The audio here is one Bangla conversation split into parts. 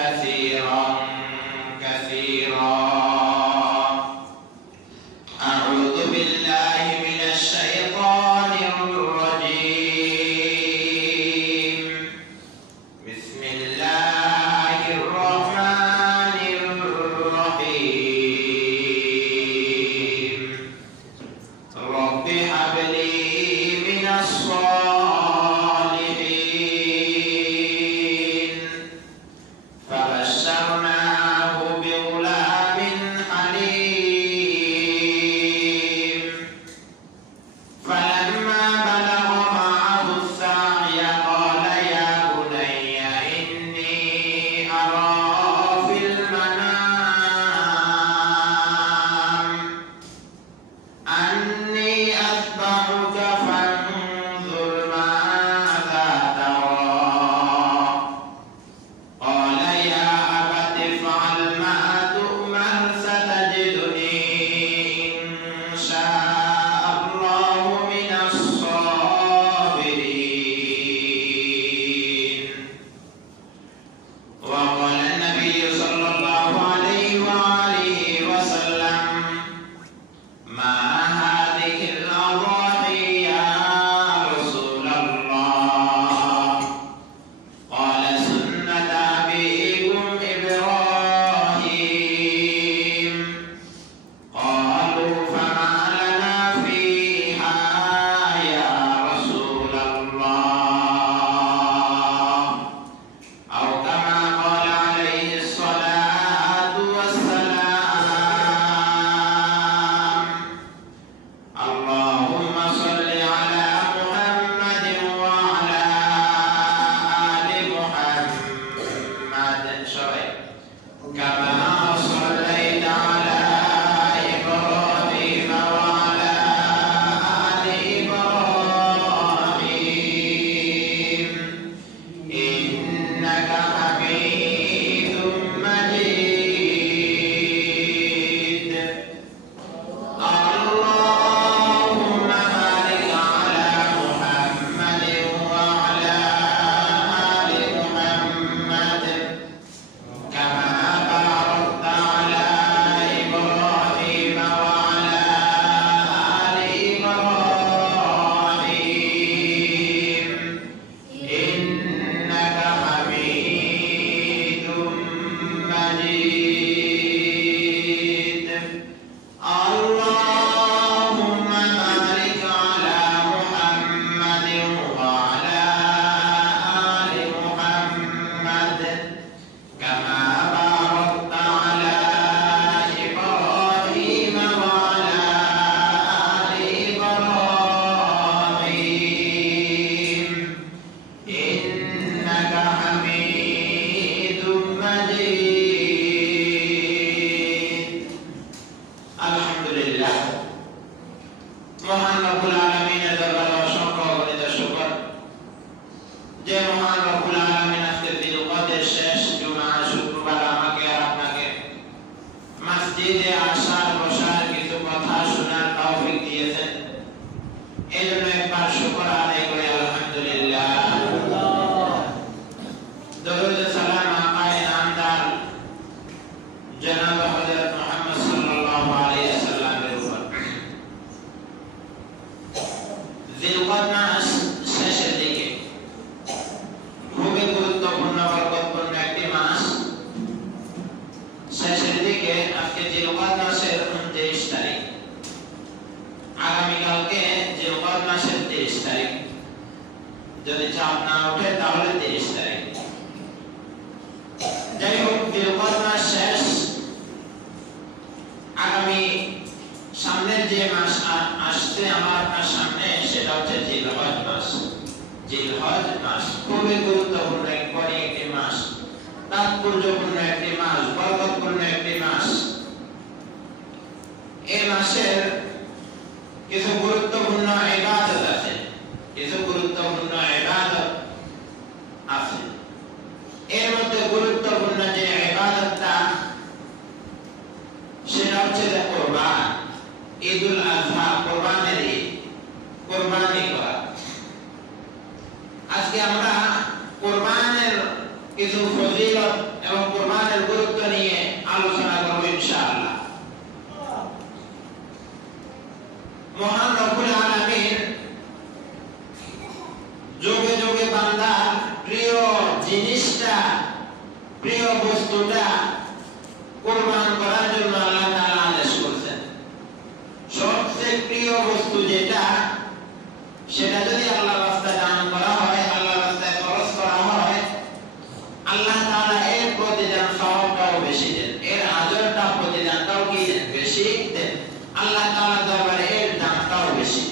كثيرا كثيرا. أعوذ بالله من الشيطان الرجيم. بسم الله الرحمن الرحيم. رب هب لي من الصالحين. فبشرناه بغلام حليم. فلما بلغ معه السعي قال يا بني إني أرى في المنام أني أذبحك فانظر ماذا ترى. قال يا أبت افعل ما تؤمر ستجدني إن شاء الله من الصابرين. وقال النبي صلى الله عليه وآله وسلم ما هذه الأضاحي يا رسول الله؟ قال سنة أبيكم إبراهيم. قالوا فما لنا فيها يا رسول الله؟ أو كما قال عليه الصلاة والسلام. اللهم صل على محمد وعلى آل محمد كما صليت على إبراهيم وعلى آل إبراهيم إنك حميد مجيد. اللهم بارك على محمد وعلى آل محمد كما باركت على إبراهيم وعلى آل إبراهيم إنك حميد مجيد. اللهم بارك على محمد وعلى آل محمد كما باركت على إبراهيم وعلى آل إبراهيم إنك حميد مجيد. আলহামদুলিল্লাহ, মহান রব্বুল আলামিনের দরবারে অসংখ্য অগণিত শুকর যে মহান রব্বুল আলামিন আজকে দিলকদের শেষ জুমা শুক্রবার আমাকে আর আপনাকে মসজিদে আসার বসার কিছু কথা শোনার তৌফিক দিয়েছেন। এই জন্য একবার শুকর আদায় করে আলহামদুলিল্লাহ। দরুদ সালাম আকায়ে নামদার জনাব হযরত মুহাম্মদ সাল্লাল্লাহু আলাইহি ওয়াসাল্লামের উপর। জিলকদ মাস শেষের দিকে খুবই গুরুত্বপূর্ণ বরকতপূর্ণ একটি মাস। শেষের দিকে আজকে জিলকদ মাসের 29 তারিখ, আগামীকালকে জিলকদ মাসের 30 তারিখ, যদি চাপ না ওঠে তাহলে 30 তারিখ। যাই হোক, জিলকদ মাস শেষ, আগামী সামনের যে মাস আসছে আমার আপনার সামনে সেটা হচ্ছে জিলহজ মাস। জিলহজ মাস খুবই গুরুত্বপূর্ণ একটি মাস, তাৎপর্যপূর্ণ একটি মাস, বরকতপূর্ণ একটি মাস। এই মাসের কিছু গুরুত্বপূর্ণ ইবাদত আছে, এর মধ্যে গুরুত্বপূর্ণ যে ইবাদতটা সেটা হচ্ছে কোরবান। ঈদুল আযহা, কোরবানের ঈদ, কোরবানি করা। আজকে আমরা কোরবানের কিছু ফজিলত এবং মহান রব্বুল আলামিন যুগে যুগে বান্দার প্রিয় জিনিসটা, প্রিয় বস্তুটা কুরবান করার জন্য আল্লাহ তাআলা আদেশ করেছেন। সবচেয়ে প্রিয় বস্তু যেটা, সেটা যদি আল্লাহর রাস্তায় দান করা হয়, আল্লাহর রাস্তায় খরচ করা হয়, আল্লাহ তাআলা এর প্রতিদান সওয়াবটাও বেশি দেন, এর আজরটা প্রতিদানটাও কি দেন? বেশি দেন। আল্লাহ তাআলার দরবারে এর দামটাও বেশি।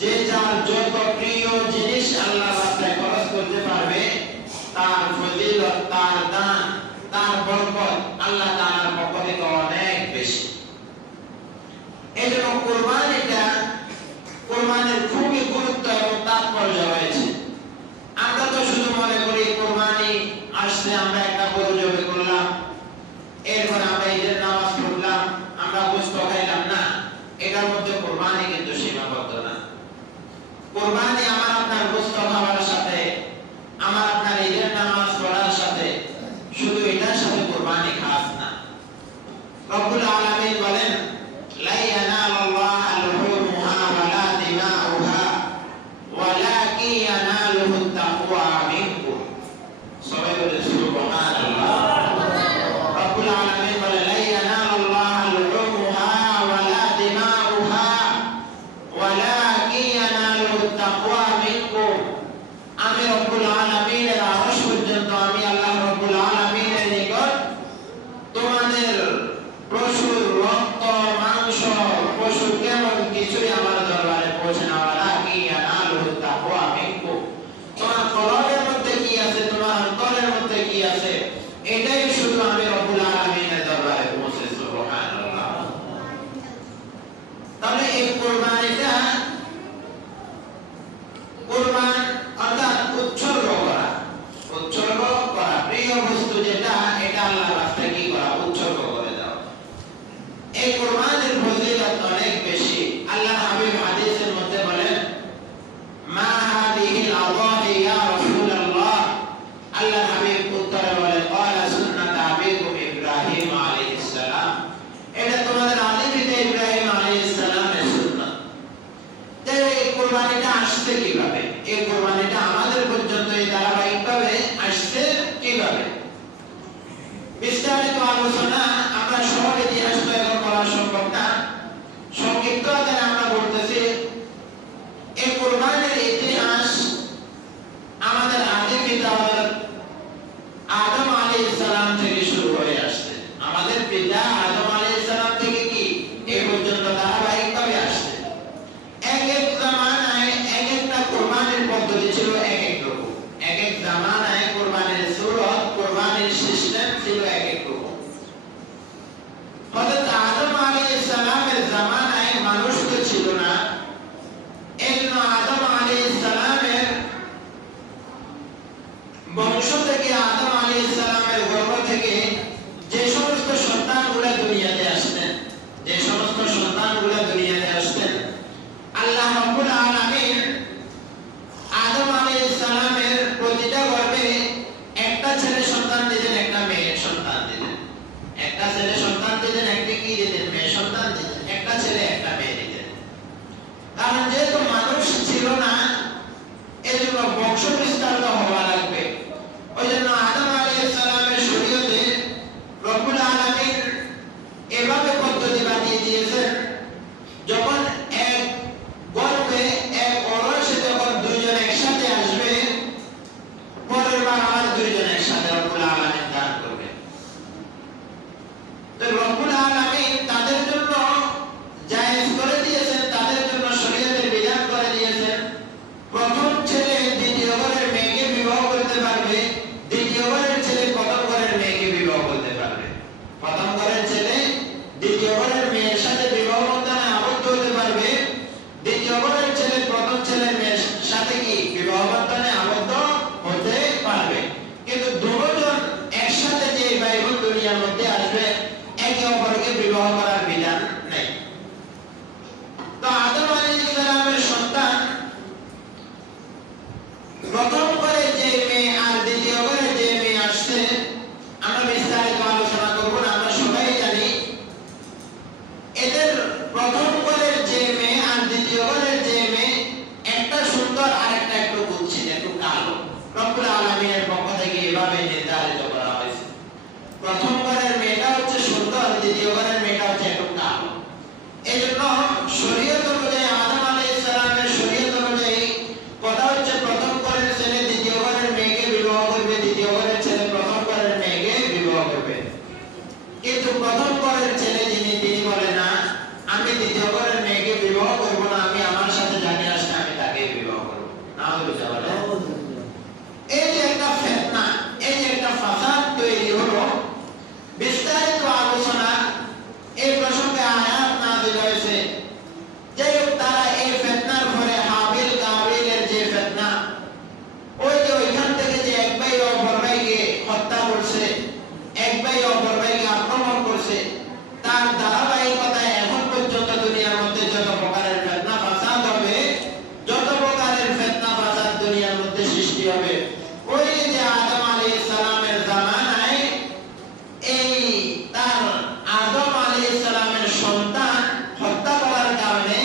যে যার যত প্রিয় জিনিস আল্লাহর রাস্তায় খরচ করতে পারবে, তার ফজিলত, তার দান, তার বরকত আল্লাহ তাআলার পক্ষ থেকে অনেক বেশি। এজন্য কোরবানির খুবই গুরুত্ব এবং তাৎপর্য রয়েছে। আমরা তো শুধু মনে করি কোরবানি আসছে, আমরা একটা গরু জবাই করলাম, এরপর আমরা ঈদের নামাজ পড়লাম, আমরা গোশত খাইলাম না। এটার মধ্যে কোরবানি কিন্তু সীমাবদ্ধ না। কোরবানি আমার আপনার গোশত খাওয়ার সাথে, আমার আপনার ঈদের নামাজ পড়ার সাথে, শুধু এটার সাথে কোরবানি খাস না। রব্বুল আলামিন বলেন, লা ইয়ানালুল্লাহা লুহুমুহা ওয়ালা দিমাউহা ওয়ালাকিন ইয়ানালুহু তাকওয়া মিনকুম। সবাই বলে সুবহানাল্লাহ। রব্বুল আলামিন বলেন, লা ইয়ানালুল্লাহা লুহুমুহা ওয়ালা দিমাউহা ওয়ালাকিন ইয়ানালুহু তাকওয়া মিনকুম। আমি রব্বুল আলামিনের আরশ পর্যন্ত, আমি আল্লাহ রব্বুল আলামিনের নিকট তোমাদের পশুর রক্ত, মাংস, পশু কেমন কিছুই আমার দরবারে পৌঁছে না। ওয়ালাকিন ইয়ানালুহু তাকওয়া মিনকুম। তোমার কলবের মধ্যে কি আছে, তোমার অন্তরের মধ্যে কি আছে, এটাই শুধু আমি রব্বুল আলামিনের দরবারে পৌঁছে। সুবহানাল্লাহ। তাহলে এই কোরবানিটা, কোরবান অর্থাৎ উৎসর্গ করা, উৎসর্গ করা, প্রিয় বস্তু যেটা, এটা আল্লাহর রাস্তায় কি করা? উৎসর্গ করে দাও। এই কোরবানের ফজিলত অনেক বেশি। আল্লাহর হাবিব হাদিসের মধ্যে বলেন, মা হাদিহিল আযাহি ইয়া রাসূলুল্লাহ। আল্লাহর হাবিব উত্তরে বলেন, ক্বালা সুন্নাত আবিকুম ইব্রাহিম আলাইহিস সালাম। এটা তোমাদের আদি পিতা ইব্রাহিম আলাইহিস সালামের সুন্নাত। তাই এই কোরবানিটা আসছে কিভাবে? এই কোরবানিটা আমাদের পর্যন্ত এই ধারাবাহিকভাবে আসছে কিভাবে? বিস্তারিত আলোচনা আমরা সব ইতিহাস তো এখন করা সম্ভব না। সংক্ষিপ্ত আকারে আমরা বলতেছি, এই কোরবানির ইতিহাস আমাদের আদি পিতা আদম আলাইহিস সালাম থেকে শুরু হয়ে আসছে। আমাদের পিতা আদম আলাইহিস সালাম থেকে কি এই পর্যন্ত ধারাবাহিকভাবে আসছে। এক এক জামানায় এক একটা কোরবানির পদ্ধতি ছিল এক এক রকম। এক এক জামানায় কোরবানির সুরত, কোরবানির সিস্টেম ছিল এক এক রকম। হযরত আদম আলাইহিস সালামের জামানায় মানুষ তো ছিল না। এজন্য আদম আলাইহিস সালামের বংশ থেকে, আদম আলাইহিস সালামের গর্ভ থেকে যে সমস্ত সন্তানগুলো দুনিয়াতে আসতেন, যে সমস্ত সন্তানগুলো দুনিয়াতে আসতেন, আল্লাহ রাব্বুল আলামিন আদম আলাইহিস সালামের প্রতিটা গর্ভে একটা ছেলে সন্তান দিতেন, একটা মেয়ে সন্তান দিতেন। একটা ছেলে সন্তান দিতেন, একটা কি দিতেন? মেয়ে সন্তান দিতেন। একটা ছেলে একটা মেয়ে দিতেন। কারণ যেহেতু মানুষ ছিল না, এজন্য বংশ বিস্তারিত হওয়া লাগবে। ওই জন্য আদম আলাইহিস সালামের শরীয়তে রব্বুল আলামিন এভাবে পদ্ধতি বানিয়ে দিয়েছেন, যখন এক গর্ভে এক ওরসে যখন দুইজন একসাথে আসবে, পরের বার আর দুইজন একসাথে রব্বুল আলামিন দান করবেন। তো রব্বুল আলামিন তাদের জন্য জায়েজ করে দিয়েছেন, তাদের জন্য শরীয়তের বিধান করে দিয়েছেন, প্রথম ছেলে দ্বিতীয় ঘরের মেয়েকে বিবাহ করতে পারবে, দ্বিতীয় ঘরের ছেলে প্রথম ঘরের মেয়েকে বিবাহ করতে পারবে। প্রথম ঘরের ছেলে দ্বিতীয় ঘরের মেয়ের সাথে বিবাহ বন্ধনে আবদ্ধ হতে পারবে, দ্বিতীয় ঘরের ছেলে প্রথম ছেলের মেয়ের সাথে কি বিবাহ বন্ধনে আবদ্ধ হতে পারবে। কিন্তু দুজন একসাথে যে ভাই বোন দুনিয়ার মধ্যে আসবে, একে অপরকে বিবাহ করার বিধান নেই। তো আদম আলাইহিস সালামের সন্তান প্রথম করে যে মেয়ে আর দ্বিতীয় করে যে মেয়ে আসছে, আমরা বিস্তারিত আলোচনা করব না। আমরা সবাই জানি এদের প্রথম করে যে মেয়ে আর রব্বুল আলামিনের পক্ষ থেকে এভাবে নির্ধারিত করা হয়েছে। প্রথম ঘরের মেয়েটা হচ্ছে সুন্দর, দ্বিতীয় ঘরের মেয়েটা হচ্ছে একটু কালো। এই জন্য শরীয়ত অনুযায়ী আদম আলাইহিস সালামের শরীয়ত অনুযায়ী কথা হচ্ছে প্রথম ঘরের ছেলে দ্বিতীয় ঘরের মেয়েকে বিবাহ করবে, দ্বিতীয় ঘরের ছেলে প্রথম ঘরের মেয়েকে বিবাহ করবে। কিন্তু প্রথম ঘরের ছেলে তিনি বলে না, আমি দ্বিতীয় ঘরের মেয়েকে বিবাহ করব না, আমি আমার সাথে যাকে আসবে আমি তাকে বিবাহ করব। এই যে একটা ফিতনা, এই যে একটা ফাসাদ তৈরি হলো, বিস্তারিত আলোচনা এই প্রসঙ্গে আয়াত নাযিল হয়েছে। যাই হোক, তারা এই ফিতনার পরে হাবিল কাবিলের যে ফিতনা, ওই যে ওইখান থেকে যে এক ভাই অপর ভাইকে হত্যা করছে, এক ভাই অপর ভাইকে আক্রমণ করছে, তার ধারাবাহিকতায় এখন পর্যন্ত দুনিয়ার মধ্যে যত প্রকারের ফিতনা ফাসাদ হবে, যত প্রকারের ফিতনা ফাসাদ দুনিয়ার মধ্যে সৃষ্টি হবে, ওই যে আদম আলাইহিস সালামের জামানায় এই তার আদম আলাইহিস সালামের সন্তান হত্যা করার কারণে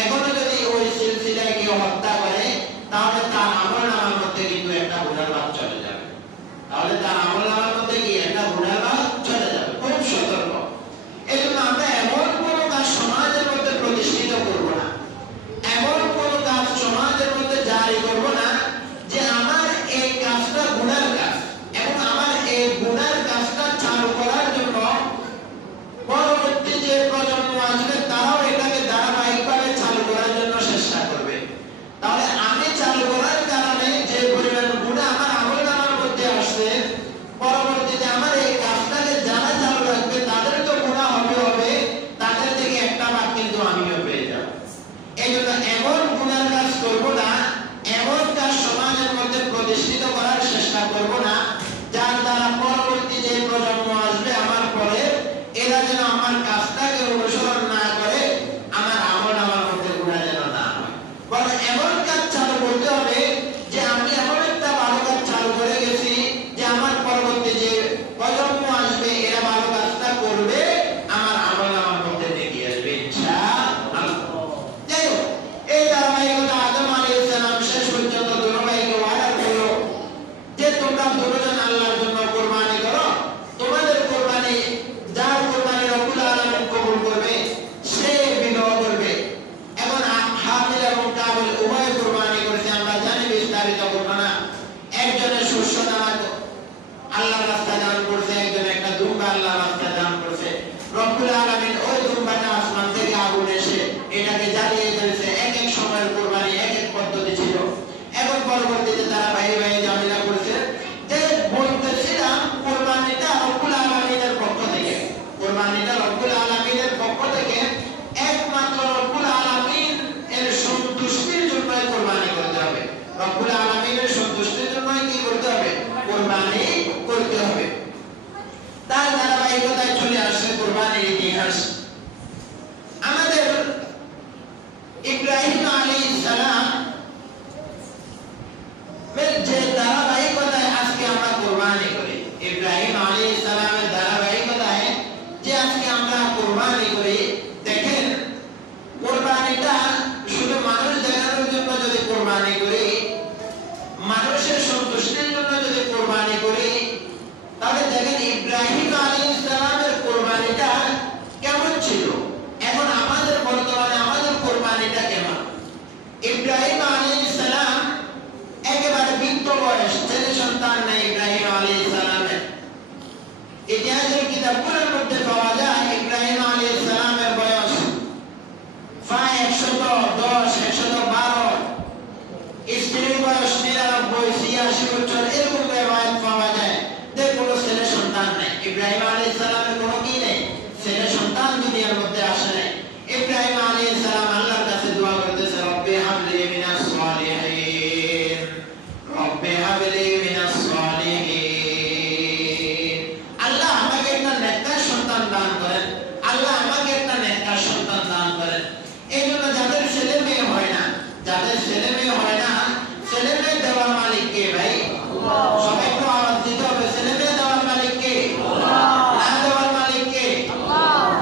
এখনো যদি ওই সিলসিলায় কেউ হত্যা করে, তাহলে তার আমলনামার মধ্যে কিন্তু একটা গুনার ভাগ চলে যাবে। তাহলে তার আমলনামার মধ্যে কি একটা গুনার ভাগ চলে যাবে। খুব সতর্ক। এই জন্য আমরা এমন কোনো কাজ সমাজের মধ্যে প্রতিষ্ঠিত করব না, এমন কোনো কাজ সমাজের মধ্যে জারি করব না যে আমার এই কাজটা গুনার কাজ, এবং আমার এই গুনার কাজটা চালু করার জন্য পরবর্তী যে প্রজন্ম আসবে তারাও এটাকে ধারাবাহিকভাবে চালু করার জন্য চেষ্টা করবে। তাহলে আমি চালু করার কারণে যে পরিমাণ গুনাহ আমার আমলনামার মধ্যে আসছে, পরবর্তীতে আমার এই কাজটাকে যারা চালু রাখবে তাদের তো গুনাহ হবে, তাদের থেকে একটা ভাগ কিন্তু আমিও পেয়ে যাব। এই জন্য এমন গুনার কাজ করব না, এমন কাজ সমাজের মধ্যে প্রতিষ্ঠিত করার চেষ্টা করব না যার দ্বারা পরবর্তী যে প্রজন্ম আসবে আমার পরে, এরা যেন আমার কাজটাকে অনুসরণ না করে আমার আমলনামার মধ্যে গুনাহ যেন না হয়। বরং এমন কাজ চালু করতে হবে যে আমি এমন একটা ভালো কাজ চালু করে গেছি যে আমার পরবর্তী যে প্রজন্ম আসবে এরা ভালো কাজটা করবে, আমার আমলনামার মধ্যে নেকি আসবে ইনশাআল্লাহ। যাই হোক, এই ধারাবাহিকতা আদম আলাইহিস সালাম শেষ পর্যন্ত দুই ভাইকে ওয়াদা করলো যে তোমরা দুজন আল্লাহর জন্য কুরবানি করো, তোমাদের কুরবানি যার কুরবানি রব্বুল আলামিন কবুল করবে সে বিবাহ করবে। এখন হাবিল এবং কাবিল উভয় কুরবানি করেছে, আমরা জানি বিস্তারিত ঘটনা। একজনের শস্য দান আল্লাহর রাস্তায় দান করছে, একজন একটা দুম্বা আল্লাহর রাস্তায় দান করছে। রব্বুল আলামিন ওই দুম্বাটা আসমান থেকে আগুন এসে এটাকে জ্বালিয়ে ফেলছে। এক এক সময়ের কুরবানি এক এক পদ্ধতি ছিল। এখন পরবর্তীতে তারা ভাই ভাই ঝামেলা করছে যে বলতেছিলাম কুরবানিটা রব্বুল আলামিনের পক্ষ থেকে, কুরবানিটা রব্বুল আলামিনের পক্ষ থেকে একমাত্র রব্বুল আলামিন এর সন্তুষ্টির জন্য কুরবানি করতে হবে। রব্বুল আলামিনের সন্তুষ্টির জন্য কি করতে হবে? কুরবানি করতে হবে। তার ধারাবাহিকতায় চলে আসছে কুরবানির ইতিহাস। আমাদের ইব্রাহিম আলাইহিস সালাম যে ধারাবাহিকতায় আজকে আমরা কুরবানি করি, ইব্রাহিম আলাইহিস সালামের ধারাবাহিকতায় যে আজকে আমরা কুরবানি করি, দেখেন কুরবানিটা শুধু মানুষ দেখানোর জন্য যদি কুরবানি করি, মানুষের সন্তুষ্টির জন্য যদি কুরবানি করি, তাহলে দেখেন ইব্রাহিম আলাইহিস সালামের কুরবানিটা কেমন ছিল, এখন আমাদের বর্তমানে আমাদের কুরবানিটা কেমন। ইব্রাহিম আলাইহিস সালাম একেবারে বৃদ্ধ বয়স, ছেলে সন্তান নেই ইব্রাহিম আলাইহিস সালামের। ইতিহাসের কিতাবগুলোর মধ্যে পাওয়া যায় ইব্রাহিম আলাইহিস সালামের বয়স প্রায় 110, 112, স্ত্রীর বয়স 99, 86 বছর, এরকম রিওয়ায়াত পাওয়া যায় যে কোনো ছেলে সন্তান নেই। ইব্রাহিম আলাইহিস সালামের কোনো কি নেই, ছেলে সন্তান দুনিয়ার মধ্যে আসে নাই। ইব্রাহিম আলাইহিস সালাম আল্লাহর কাছে দোয়া করতেছে, রব্বি হাবলি মিনাস সালিহিন, রব্বি হাবলি মিনাস সালিহিন। আল্লাহ আমাকে একটা নেককার সন্তান দান করেন, আল্লাহ আমাকে একটা নেককার সন্তান দান করেন। এই জন্য যাদের ছেলে মেয়ে হয় না, যাদের ছেলে মেয়ে হয় না, ছেলে মেয়ে দেওয়ার মালিক কে ভাই? সবাই একটু আওয়াজ দিতে হবে, ছেলে মেয়ে দেওয়ার মালিক কে? না দেওয়ার মালিক কে?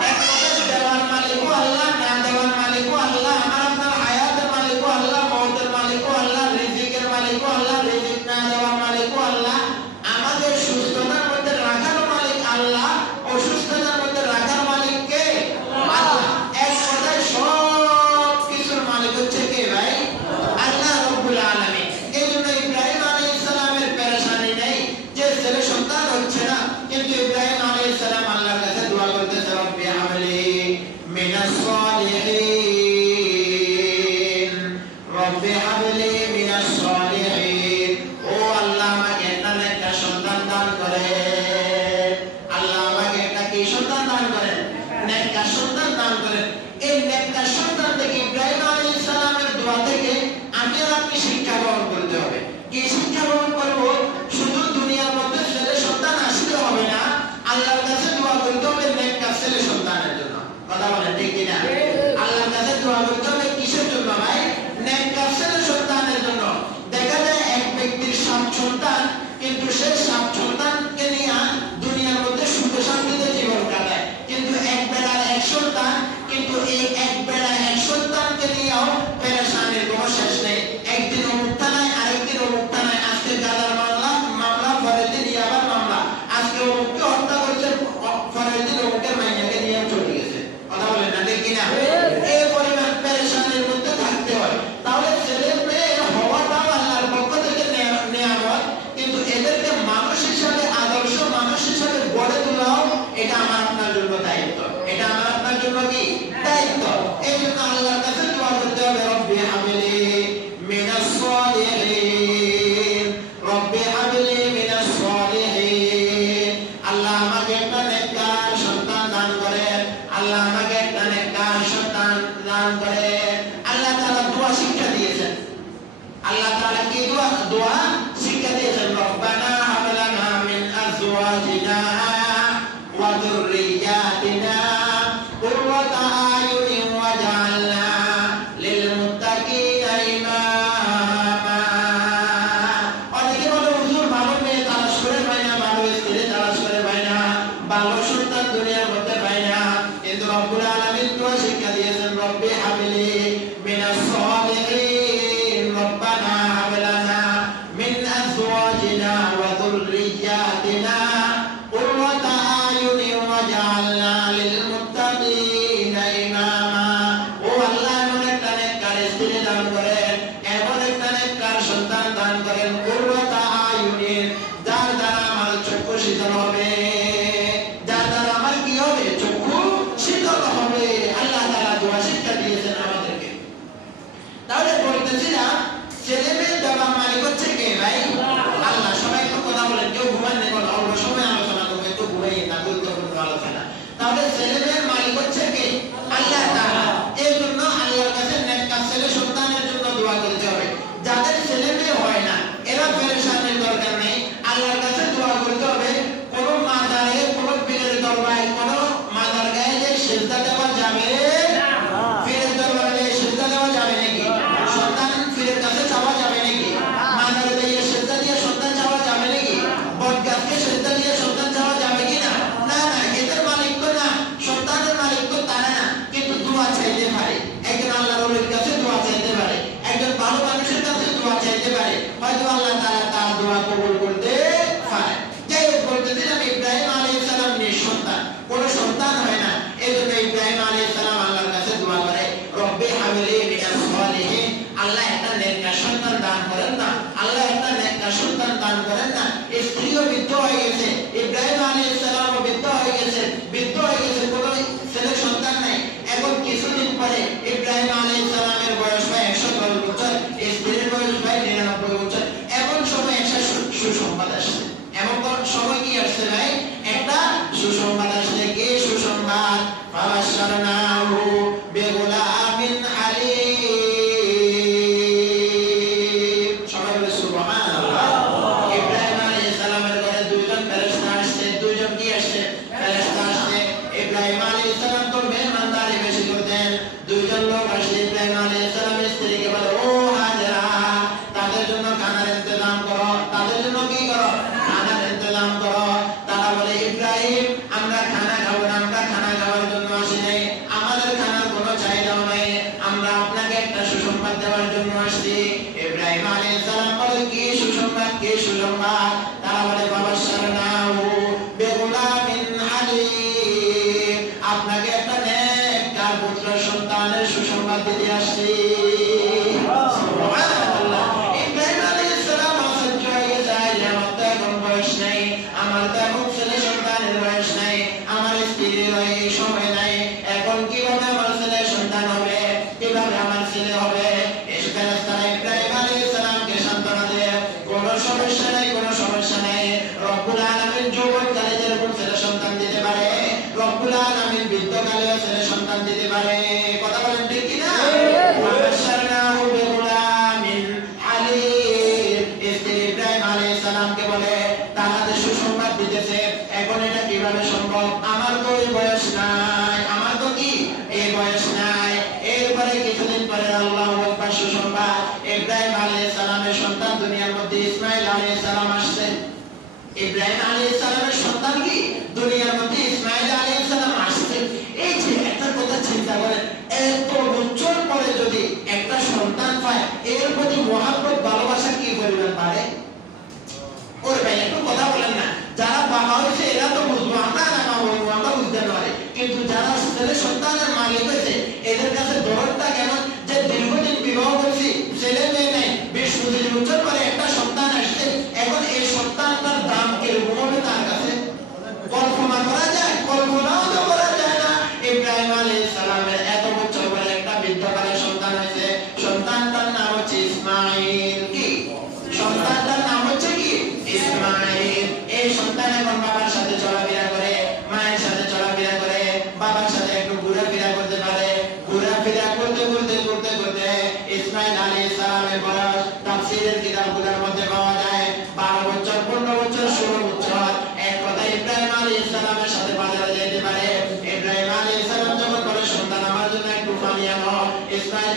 এক কথায় দেওয়ার মালিকও আল্লাহ, না দেওয়ার এটা আমার আপনার জন্য দায়িত্ব, এটা আমার আপনার জন্য কি দায়িত্ব। এই জন্য আল্লাহর কাছে দোয়া করতে হবে, রব্বি হাবলি মিনাস সালিহিন, রব্বি হাবলি মিনাস সালিহিন। আল্লাহ আমাকে একটা নেককার সন্তান দান করেন, আল্লাহ আমাকে একটা নেককার সন্তান দান করেন। আল্লাহ তাআলা দোয়া শিক্ষা দিয়েছেন, আল্লাহ তাআলা কি দোয়া শিক্ষা দিয়েছেন, রব্বানা হাব লানা মিন আজওয়াজিনা ওয়া যুররিয়াতিনা কুররাতা আয়ুনিন ওয়াজআলনা লিল মুত্তাকিনা ইমামা। অনেকে বলে হুজুর ভালো মেয়ে তালাশ করে পাই না, ভালো স্ত্রী তালাশ করে পাই না, ভালো সন্তান দুনিয়ার মধ্যে পাই না, কিন্তু রব্বুল আলামিন দোয়া শিক্ষা দিয়েছেন, রব্বি হাবলি মিনাস সালিহিন, রব্বানা হাব লানা মিন আজওয়াজিনা ওয়া যুররিয়াতিনা কুররাতা আয়ুনিন ওয়াজআলনা লিল মুত্তাকিনা ইমামা। ও আল্লাহ, এমন একটা নেককার স্ত্রী দান করেন, এমন একটা নেককার সন্তান দান করেন, কুররাতা আয়ুনিন, যার দ্বারা আমার চক্ষু শীতল হবে, যার দ্বারা আমার কি হবে, চক্ষু শীতল হবে। আল্লাহ তাআলা দোয়া শিক্ষা দিয়েছেন আমাদেরকে। তাহলে বলতেছিলাম ছেলে মেয়ে দেওয়ার মালিক হচ্ছে কে ভাই? আল্লাহ। সবাই একটু কথা বলেন, কেউ ঘুমান নেই, অল্প সময় আলোচনা করবো, একটু ঘুমাই না, গুরুত্বপূর্ণ আলোচনা। তাহলে ছেলে মেয়ের মালিক হচ্ছে কে? আল্লাহ তাআলা। এই জন্য আল্লাহর কাছে নেককার ছেলে সন্তানের জন্য দোয়া করতে হবে। যাদের ছেলে মেয়ে হয় না, এরা পেরেশানির দরকার নেই, আল্লাহর কাছে দোয়া করতে হবে। কোনো মাজারে, কোনো পীরের দরবারে, কোনো মাজার গায়ে যে সিজদা দেওয়া যাবে না, পীরের দরবারে সিজদা দেওয়া যাবে নাকি? সন্তান পীরের কাছে চাওয়া যাবে নাকি? মাজারে দিয়ে সিজদা দিয়ে সন্তান চাওয়া যাবে নাকি? বটগাছকে সিজদা দিয়ে সন্তান চাওয়া যাবে কি না? না না, এদের মালিক তো না, সন্তানের মালিক তো তারা না, কিন্তু দোয়া চাইতে পারে। একজন আল্লাহর ওলির কাছে দোয়া চাইতে পারে, একজন ভালো মানুষের কাছে দোয়া চাইতে পারে, হয়তো আল্লাহ তাআলা তার দোয়া কবুল করতে পারে। যাই হোক, বলতেছিলাম ইব্রাহিম আলাইহিস সালাম নিঃসন্তান, কোনো সন্তান হয় না। এই জন্য ইব্রাহিম আলাইহিস সালাম আল্লাহর কাছে দোয়া করে, রব্বি হাবলি মিনাস সালিহিন, আল্লাহ একটা নেককার সন্তান দান করেন না, আল্লাহ একটা নেককার সন্তান দান করেন না। স্ত্রীও বৃদ্ধ হয়ে গেছে, ইব্রাহিম আলাইহিস সালামও বৃদ্ধ হয়ে গেছে, কোনো ছেলে সন্তান নাই। এখন কিছুদিন পরে ইব্রাহিম আলাইহিস সালামের বয়স হয় 110 বছর, স্ত্রীর বয়স হয় 99 বছর। এমন সময় একটা সুসংবাদ আসছে, এমন সময় কি আসছে ভাই? একটা সুসংবাদ আসছে। কি সুসংবাদ? ফাবাশশারনাহু বিগুলামিন হালিম। সবাই বলে সুবহানাল্লাহ। ইব্রাহিম আলাইহিস সালামের ঘরে দুইজন ফেরেশতা আসছে, দুইজন কি আসছে? ফেরেশতা আসছে। ইব্রাহিম আলাইহিস সালাম তো মেহমানদারি বেশি করতেন। দুইজন লোক আসছে, ইব্রাহিম আলাইহিস সালামের স্ত্রীকে বলে, ও হাজেরা, তাদের জন্য খানার ইন্তজাম করো, তাদের জন্য কি করো? খানার ইন্তজাম করো। তারা বলে, ইব্রাহিম, আমরা খানা খাবো না, আমরা খানা খাওয়ার জন্য আসি নাই, আমাদের খানার কোনো চাহিদাও নাই, আমরা আপনাকে একটা সুসংবাদ দেওয়ার জন্য আসছি। ইব্রাহিম আলাইহিস সালাম বলে, কি সুসংবাদ, কি সুসংবাদ? তারা বলে, ফাবাশশারনাহু বিগুলামিন হালিম, আপনাকে একটা নেককার পুত্র সন্তানের সুসংবাদ দিতে আসছি। সুবহানাল্লাহ। ইব্রাহিম আলাইহিস সালাম অসহ্য হয়ে যায়, আমার তো এখন বয়স নাই, আমার তো এখন ছেলে সন্তানের বয়স নাই, আমার স্ত্রীর এই সময় নাই, এখন কিভাবে আমার ছেলে সন্তান হবে, কিভাবে আমার ছেলে হবে? এই ফেরেশতারা ইব্রাহিম আলাইহিস সালামকে সান্ত্বনা দেয়, কোনো সমস্যা নাই, কোনো সমস্যা নাই, রব্বুল আলামিন যৌবনকালে যেরকম ছেলে সন্তান দিতে পারে, রব্বুল আলামিন বৃদ্ধকালেও ছেলে সন্তান দিতে পারে। কথা বলেন ঠিক কি না? ফাবাশশারনাহু বিগুলামিন হালিম। স্ত্রী ইব্রাহিম আলাইহিস সালামকে বলে, তারা যে সুসংবাদ দিতেছে, এখন এটা কিভাবে সম্ভব? আমার তো এই বয়স নাই, আমার তো কি এই বয়স নাই। এরপরে কিছুদিন পরে আল্লাহু আকবার, সুসংবাদ, ইব্রাহিম আলাইহিস সালামের সন্তান দুনিয়ার মধ্যে ইসমাঈল আলাইহিস সালাম আসছে। ইব্রাহিম আলাইহিস সালামের সন্তান কি দুনিয়ার মধ্যে ইসমাঈল আলাইহিস সালাম আসছে। এই যে একটা কথা চিন্তা করেন, এত বছর পরে যদি একটা সন্তান পায়, এর প্রতি মহব্বত, ভালোবাসা কি পরিমাণ বাড়ে? ওরে ভাই, একটু কথা বলেন না। যারা বাবা হয়েছে এরা তো বুঝবো, আমরা না বাবা হইবো, আমরা বুঝতে পারি, কিন্তু যারা ছেলে সন্তানের মালিক হয়েছে, এদের কাছে দরদটা কেমন? যে দীর্ঘদিন বিবাহ করছি, ছেলে মেয়ে নেই, 20-25 বছর পরে একটা সন্তান আসছে, এখন এই সন্তানটার দাম কিরকম হবে তার কাছে? কল্পনা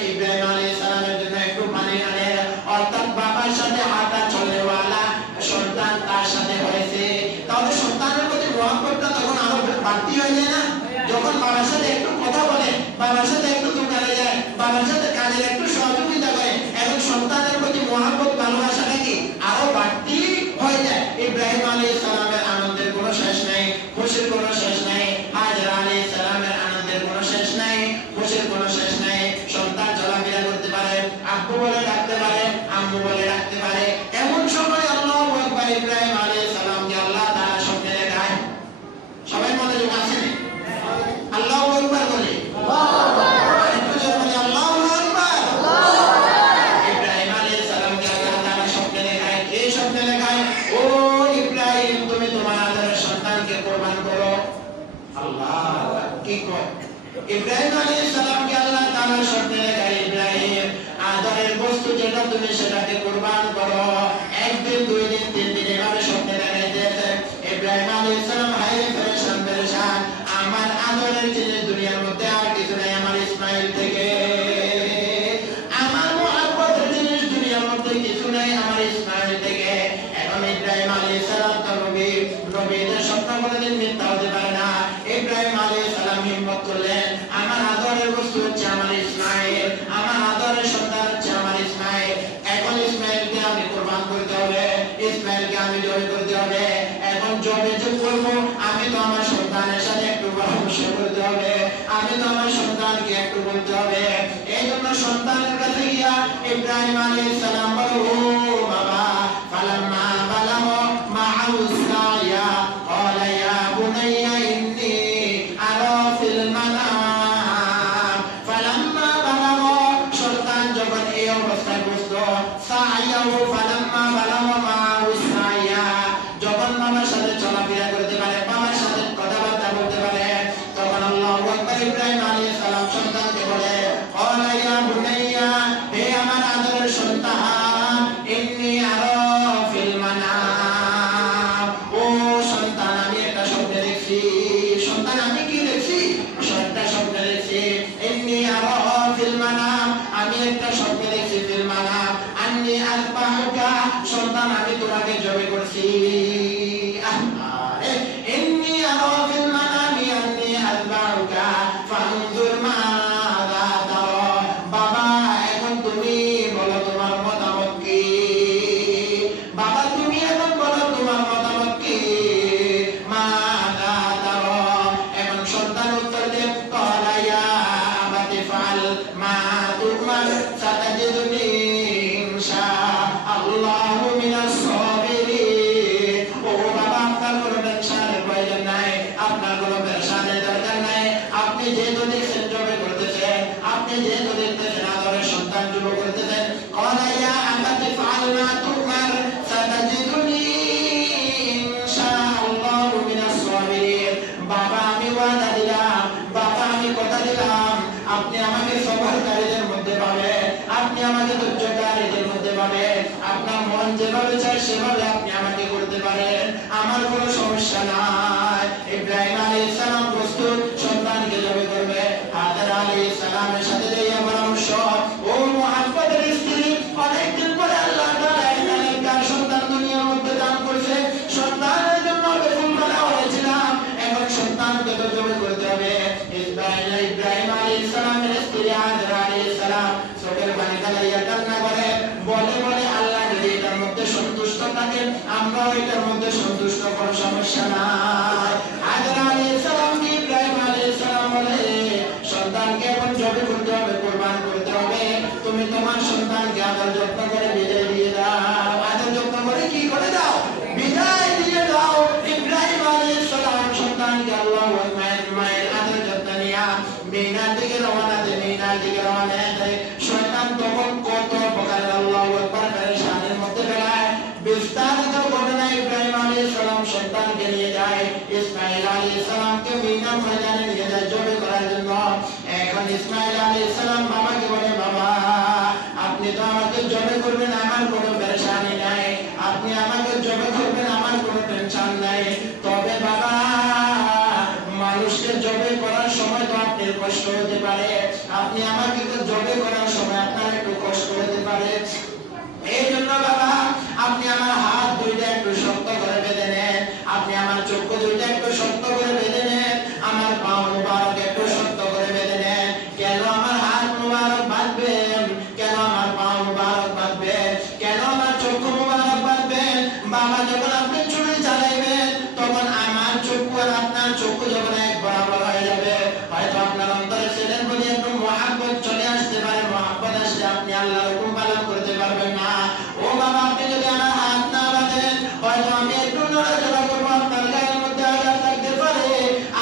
ইব্রাহিম আলাইহিস সালামের জন্য একটু পানি আনে, অর্থাৎ বাবার সাথে হাঁটা চলেওয়ালা সন্তান তার সাথে হয়েছে। তাহলে সন্তানের প্রতি মহব্বতটা তখন আরো বাড়তি হয়ে যায় না? যখন বাবার সাথে একটু কথা বলে, বাবার সাথে একটু দোকানে যায়, বাবার সাথে কাজের একটু সহযোগিতা করে, এখন সন্তানের প্রতি মহব্বত ভালোবাসাটা কি আরো বাড়তি হয়ে যায়। ইব্রাহিম আলাইহিস সালামের আনন্দের কোনো শেষ নাই, খুশির কোনো শেষ নাই। হাজরা আলাইহিস সালামের আনন্দের কোনো শেষ নাই, খুশির কোনো শেষ নাই। সন্তান চলাফেরা করতে পারে, আব্বু বলে ডাকতে পারে, আম্মু বলে ডাকতে পারে। এমন সময় আল্লাহু আকবার, ইব্রাহিম আলাইহিস সালামকে আল্লাহ তাআলা স্বপ্নে দেখায়। সবাই মনোযোগ আছে? আল্লাহু আকবার বলে, আল্লাহু আকবার, একটু জোরে বলে আল্লাহু আকবার। ইব্রাহিম আলাইহিস সালামকে আল্লাহ তাআলা স্বপ্নে দেখায়। এই স্বপ্নে দেখায়, ও ইব্রাহিম, তুমি তোমার আদরের সন্তানকে কুরবান করো। আল্লাহ কি কয়? ইব্রাহিম আলাইহিস সালামকে আল্লাহ তাআলা স্বপ্নে দেখায়, ইব্রাহিম, আদরের বস্তু যেটা তুমি সেটাকে কুরবান করো। একদিন, দুই দিন, তিন দিন এভাবে স্বপ্নে দেখাইতেছে। ইব্রাহিম আলাইহিস সালাম হায়রে পেরেশান পেরেশান, আমার আদরের জিনিস দুনিয়ার মধ্যে আর কিছু নাই আমার ইসমাইল থেকে, আমার মুহাব্বতের জিনিস দুনিয়ার মধ্যে কিছু নাই আমার ইসমাইল থেকে। এখন ইব্রাহিম আলাইহিস সালাম তো নবী, নবীদের স্বপ্ন কোনোদিন মিথ্যা হতে পারে না। ইব্রাহিম আলাইহিস সালাম হিম্মত করলেন, আমার আদরের বস্তু হচ্ছে আমার ইসমাইল, আমার আদরের সন্তান হচ্ছে আমার ইসমাইল। এখন ইসমাইলকে আমি কুরবান করতে হবে, ইসমাইলকে আমি জবাই করতে হবে। এখন জবাই যে করবো, আমি তো আমার সন্তানের সাথে একটু পরামর্শ করতে হবে, আমি তো আমার সন্তানকে একটু বলতে হবে। এই জন্য সন্তানের কাছে গিয়া ইব্রাহিম আলাইহিস সালাম বলে, ও বাবা, ফালাম্মা বালাগা মা'আহু সা'য়া ক্বালা ইয়া বুনাইয়া ইন্নী আরা ফিল মানাম। ফালাম্মা বালাগা, সন্তান যখন এই অবস্থায় বুঝলো, সা'য়াহু, ফালাম্মা বালাগা মা'আহু সা'য়া, যখন বাবার সাথে চলাফেরা করতে পারে, বাবার সাথে কথাবার্তা বলতে পারে, তখন আল্লাহু আকবার, ইব্রাহিম আলাইহিস সালাম সন্তানকে বলে, ক্বালা ইয়া বুনাইয়া, হে আমার আদরের সন্তান, ইন্নী আরা ফিল মানাম, ও সন্তান, আমি একটা স্বপ্নে দেখছি। সন্তান, আমি কি দেখছি? একটা স্বপ্নে দেখছি। ইন্নী আরা ফিল মানাম, আমি একটা স্বপ্নে দেখছি, ফিল মানাম আন্নী আযবাহুকা, সন্তান, আমি তোমাকে জবাই করছি। ইন্নী আরা ফিল মানামি আন্নী আযবাহুকা ফানজুর মাযা তারা। বাবা, এখন তুমি বলো তোমার মতামত কি? বাবা, তুমি এখন বলো তোমার মতামত কি? মাযা তারা। এখন সন্তান উত্তর দেয়, ক্বালা ইয়া আবাতি ফাল মা তু'মার সাতাজিদুনি ইনশাআল্লাহু মিনাস সাবিরিন। ও বাবা, আপনার কোনো টেনশনের প্রয়োজন নাই, আপনার কোনো পেরেশানির দরকার নাই। আপনি যেহেতু দেখছেন জবে করতেছেন, আপনি যেহেতু দেখতেছেন আদরের সন্তান জবে করতেছেন, ক্বালা ইয়া আবাতি ফাল মা তু'মার সাতাজিদুনি ইনশাআল্লাহু মিনাস সাবিরিন। বাবা, আমি ওয়াদা দিলাম, বাবা, আমি কথা দিলাম, আপনি আমাকে সবরকারীদের মধ্যে পাবেন, আপনি আমাকে ধৈর্যকারীদের মধ্যে পাবেন। আপনার মন যেভাবে চায় সেভাবে আপনি আমাকে করতে পারেন, আমার কোনো সমস্যা নাই। ইব্রাহিম আলাইহিস সালাম প্রস্তুত সন্তানকে জবাই করবে। হাজরা আলাইহিস সালামের সাথে যাইয়া পরামর্শ, ও মুহাব্বতের স্ত্রী, অনেকদিন পরে আল্লাহ তাআলা একটা সন্তান দুনিয়ার মধ্যে দান করেছে, সন্তানের জন্য বেকুল করা হয়েছিলাম, এখন সন্তানকে তো জবাই করতে হবে। ইব্রাহিম আলাইহিস সালামের স্ত্রী হাজরা আলাইহিস সালাম চোখের পানি ফেলাইয়া কান্না করে, বলে বলে, আল্লাহ যদি এটার মধ্যে সন্তুষ্ট থাকেন, আমরাও এটার মধ্যে সন্তুষ্ট, কোনো সমস্যা নাই। হাজরা আলাইহিস সালামকে ইব্রাহিম আলাইহিস সালাম বলে, সন্তানকে এখন জবাই করতে হবে, কুরবান করতে হবে, তুমি তোমার সন্তানকে আদর যত্ন করে বিদায় দিয়ে দাও। আদর যত্ন করে কি করে দাও? বিদায় দিয়ে দাও। ইব্রাহিম আলাইহিস সালাম সন্তানকে আল্লাহু আকবার মায়ের আদর যত্ন নিয়া মিনার দিকে রওনা দেয়, মিনার দিকে রওনা দেয়। শয়তান তখন কত প্রকারের আল্লাহু আকবার পেরেশানির মধ্যে ফেলায়। বিস্তারিত ঘটনা, ইব্রাহিম আলাইহিস সালাম সন্তানকে নিয়ে যায়, ইসমাইল আলাইহিস সালামকে মিনা ময়দানে নিয়ে যায় জবাই করার জন্য। এখন ইসমাইল আলাইহিস সালাম বাবাকে বলে, বাবা, আপনি তো আমাকে জবাই করবেন, আমার কোনো পেরেশানি নাই, আপনি আমাকে জবাই করবেন, আমার কোনো টেনশন নাই, তবে বাবা, মানুষকে জবাই করার সময় তো আপনি শরীরে কষ্ট হতে পারে, আপনি আমাকে জবে করার সময় আপনার একটু কষ্ট হতে পারে। এই জন্য বাবা আপনি আমার হাত দুইটা একটু শক্ত করে বেঁধে নেন, আপনি আমার চক্ষু দুইটা একটু শক্ত করে বেঁধে নেন, আমার পা মুবারক একটু শক্ত করে বেঁধে নেন। কেন আমার হাত মুবারক বাঁধবেন? কেন আমার পা মুবারক বাঁধবেন? কেন আমার চক্ষু মুবারক বাঁধবেন? বাবা যখন আপনি ছুরি চালাইবেন তখন আমার চক্ষু আর আপনার চক্ষু যখন এক বরাবর হয়ে যাবে, হয়তো আপনার অন্তরে ছেলের প্রতি একটু মহাব্বত চলে আসতে পারে, মহাব্বত আসলে আপনি আল্লাহর হুকুম পালন করতে পারবেন না। ও বাবা আপনি যদি আমার হাত না বাঁধেন হয়তো আমি একটু নড়াচড়া করবো, আপনার গায়ের মধ্যে আঘাত লাগতে পারে।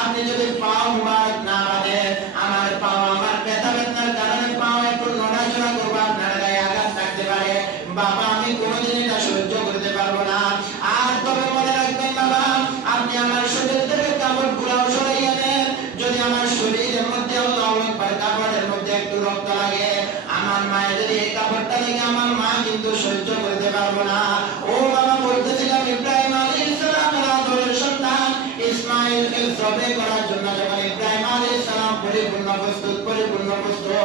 আপনি যদি পাও মুবারক না বাঁধেন, আমার পাও আমার ব্যথা বেদনার কারণে পাও একটু নড়াচড়া করবো, আপনার গায়ে আঘাত লাগতে পারে। বাবা আমি কোনোদিন এটা সহ্য করতে পারবো না। আর তবে মনে রাখবেন বাবা, আপনি আমার শরীর থেকে কাপড় গুলাও সরাইয়া দেন, যদি আমার শরীরের মধ্যে আল্লাহু আকবার কাপড়ের মধ্যে একটু রক্ত লাগে, আমার মায়ের যদি এই কাপড়টা লেগে আমার মা কিন্তু সহ্য করতে পারবো না। ও বাবা বলতেছিলাম ইব্রাহিম আলাইহিস সালামের আদরের সন্তান ইসমাঈলকে জবে করার জন্য যখন ইব্রাহিম আলাইহিস সালাম পরিপূর্ণ প্রস্তুত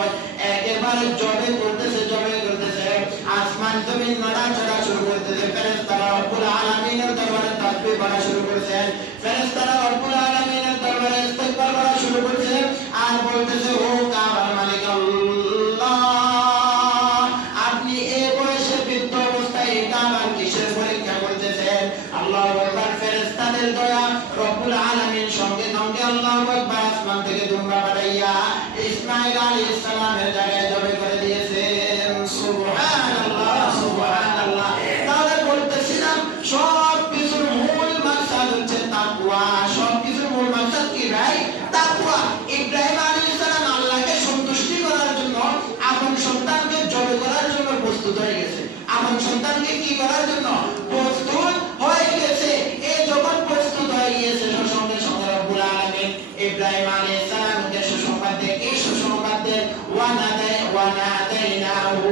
একেবারে জবে করতেছে, আসমান জমিন নড়াচড়া শুরু করতেছে, ফেরেশতারা রব্বুল আলামিনের দরবারে তাসবিহ পড়া শুরু করেছেন, ফেরেশতারা রব্বুল আলামিনের দরবারে ইস্তিগফার করা শুরু করেছে আর বলতেছে ও কাবার মালিক আল্লাহ, আপনি এই বয়সে বৃদ্ধ অবস্থায় এই কাবার কিসের পরীক্ষা করতেছেন? আল্লাহু আকবার। ফেরেশতাদের দয়া রব্বুল আলামিন সঙ্গে সঙ্গে আল্লাহু আকবার আসমান থেকে দুম্বা পাঠাইয়া ইসমাঈল আলাইহিস সালামের জায়গায় জবে করে দিয়েছেন। সুবহানাল্লাহ সুবহানাল্লাহ। তাহলে বলতেছিলাম সব কিছুর মূল মাকসাদ হচ্ছে তাকওয়া। সব কিছুর মূল মাকসাদ কি ভাই? তাকওয়া। ইব্রাহিম আলাইহিস সালাম আল্লাহকে সন্তুষ্টি করার জন্য আপন সন্তানকে জবে করার জন্য প্রস্তুত হয়ে গেছে। আপন সন্তানকে কি করার জন্য প্রস্তুত হয়ে গেছে। এই যখন প্রস্তুত হয়ে গিয়েছে সঙ্গে সঙ্গে রব্বুল আলামিন ইব্রাহিম আলাইহিস সালামকে সুসংবাদ দেন। এই সুসংবাদ দেন ওয়ানাদাইনাহু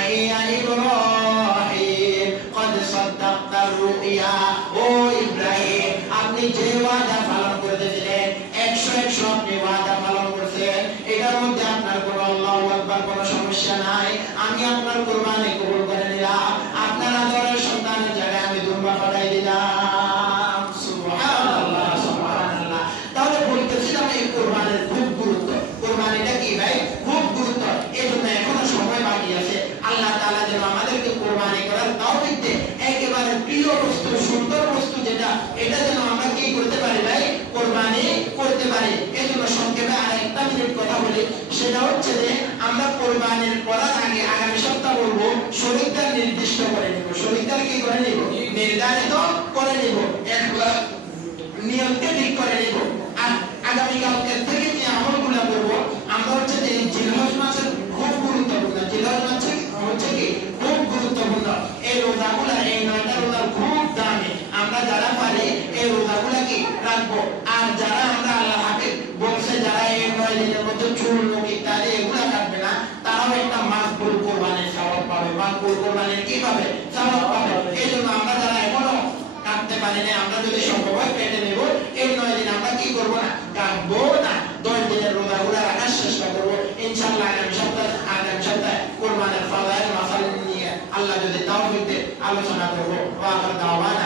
আইয়া ইব্রাহিম قد صدقت الرؤيا। ও ইব্রাহিম আপনি যে ওয়াদা পালন করেছিলেন 100 আপনি ওয়াদা পালন করেছেন, এটার মধ্যে আপনার কোনো আল্লাহু আকবার কোনো সমস্যা নাই। আমি আপনার কুরবানি কবুল করে নিলাম, আপনার আদরের সন্তানের জায়গায় আমি দুম্বা পাঠাই দিলাম। সুবহানাল্লাহ সুবহানাল্লাহ। তাহলে বলতেছিলাম এই কুরবানির খুব গুরুত্ব। কুরবানিটা কি ভাই? খুব গুরুত্ব। এজন্য এখনো সময় বাকি আছে। আল্লাহ তাআলা যেন আমাদেরকে কুরবানি করার তৌফিক দেন। একেবারে প্রিয় বস্তু, সুন্দর বস্তু যেটা, এটা যেন আমরা কি করতে পারি ভাই? কুরবানি করতে পারি। এজন্য সংক্ষেপে আরেকটা মিনিট কথা বলি, সেটা হচ্ছে যে আমরা কুরবানির করার আগে আগামী সপ্তাহ বলবো শরীরটা নির্দিষ্ট করে নিব। শরীরটা কি করে নিব? নির্ধারিত করে নিব, একবার নিয়মকে ঠিক করে নিব। আর আগামীকালকে থেকে যে আমলগুলো করবো আমরা হচ্ছে যে জিলহজ মাসের খুব গুরুত্বপূর্ণ। জিলহজ মাস হচ্ছে কি খুব গুরুত্বপূর্ণ। এই রোজাগুলা, এই 9টা রোজা খুব দামি। আমরা যারা পারি এই রোজাগুলা কি রাখবো। আর যারা আমরা আল্লাহ হাবিব বলছে যারা এই 9 দিনের মধ্যে চুল মুখ ইত্যাদি এগুলা কাটবে না, তারাও একটা মাকবুল কুরবানির সওয়াব পাবে। মাকবুল কুরবানির কি পাবে? সওয়াব পাবে। এই জন্য আমরা যারা এখনো কাটতে পারি না, আমরা যদি সম্ভব হয় কেটে নেব। এই 9 দিন আমরা কি করবো না? কাটবো না। 10 দিনের রোজাগুলা রাখার চেষ্টা করবো ইনশাআল্লাহ। আগামী সপ্তাহে কুরবানির ফাদাইল মাসাইল নিয়ে আল্লাহ যদি তৌফিক দেয় আলোচনা করবো। ওয়া আখির দাওয়ানা